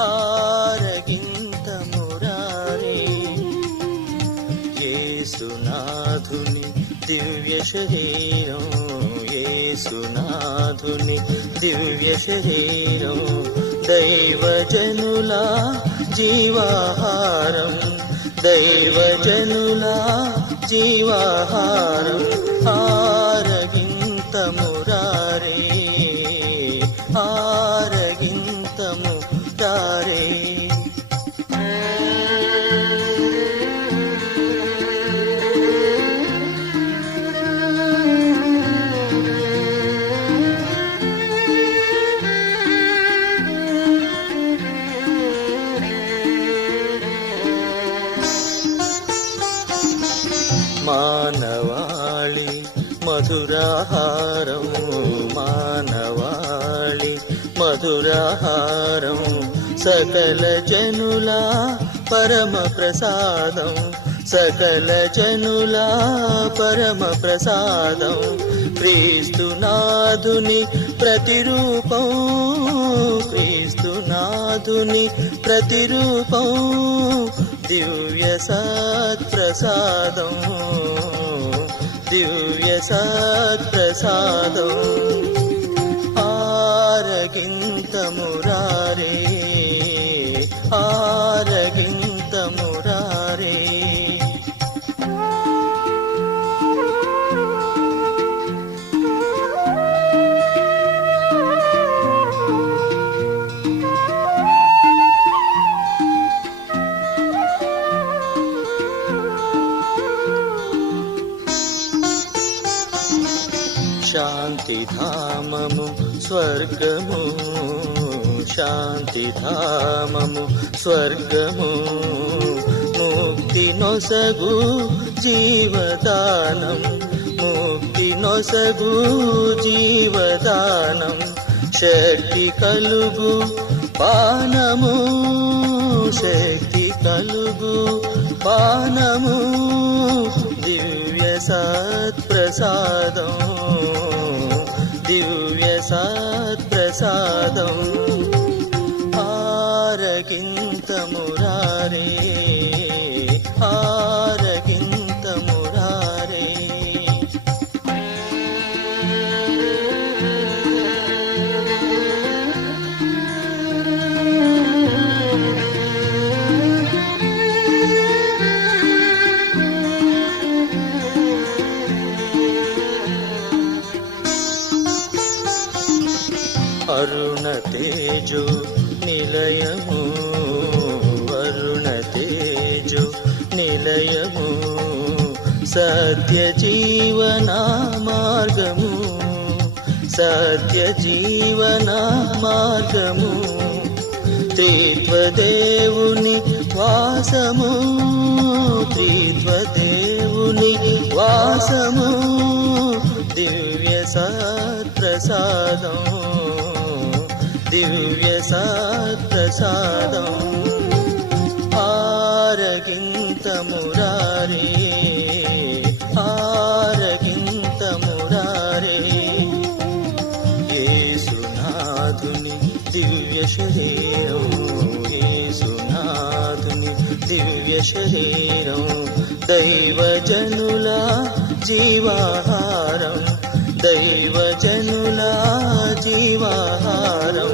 ఆరగింత మురారే యేసునాథుని దివ్య శరీరం, యేసునాథుని దివ్య శరీరం, దైవజనుల జీవాహారం, దైవజనుల జీవాహారం. ఆరగింత మురారే, ఆరగింత మురారే. మానవాళి మధురాహారం, మానవాళి మధురాహారం, సకల జనుల పరమ ప్రసాదం, సకల జనుల పరమ ప్రసాదం. క్రీస్తునాథుని ప్రతిరూపం, క్రీస్తునాథుని ప్రతిరూపం, దివ్య సత్ప్రసాదం, దివ్య సత్ప్రసాదం. ఆరగింత మురారే, ఆరగింత మురారే. శాంతిధామము స్వర్గము, శాంతిధామము స్వర్గము, ముక్తి నొసగు జీవదానం, ముక్తి నొసగు జీవదానం. శక్తి కలుగు పానము, శక్తి కలుగు పానము, దివ్య సత్ప్రసాదం, దివ్య సత్ప్రసాదం. ఆరగింత మురారే, ఆరగింత మురారే. అరుణ తేజో నిలయము, అరుణ తేజో నిలయము, సత్య జీవన మార్గము, సత్య జీవన మార్గము. త్రిత్వదేవుని వాసము, త్రిత్వదేవుని వాసము, దివ్య సత్ప్రసాదం, దివ్య సత్ప్రసాదం. ఆరగింత మురారే, ఆరగింత మురారే. యేసునాథుని దివ్య శరీరం, యేసునాథుని దివ్య శరీరం, దైవజనుల జీవాహారం, దైవజనుల జీవాహారం.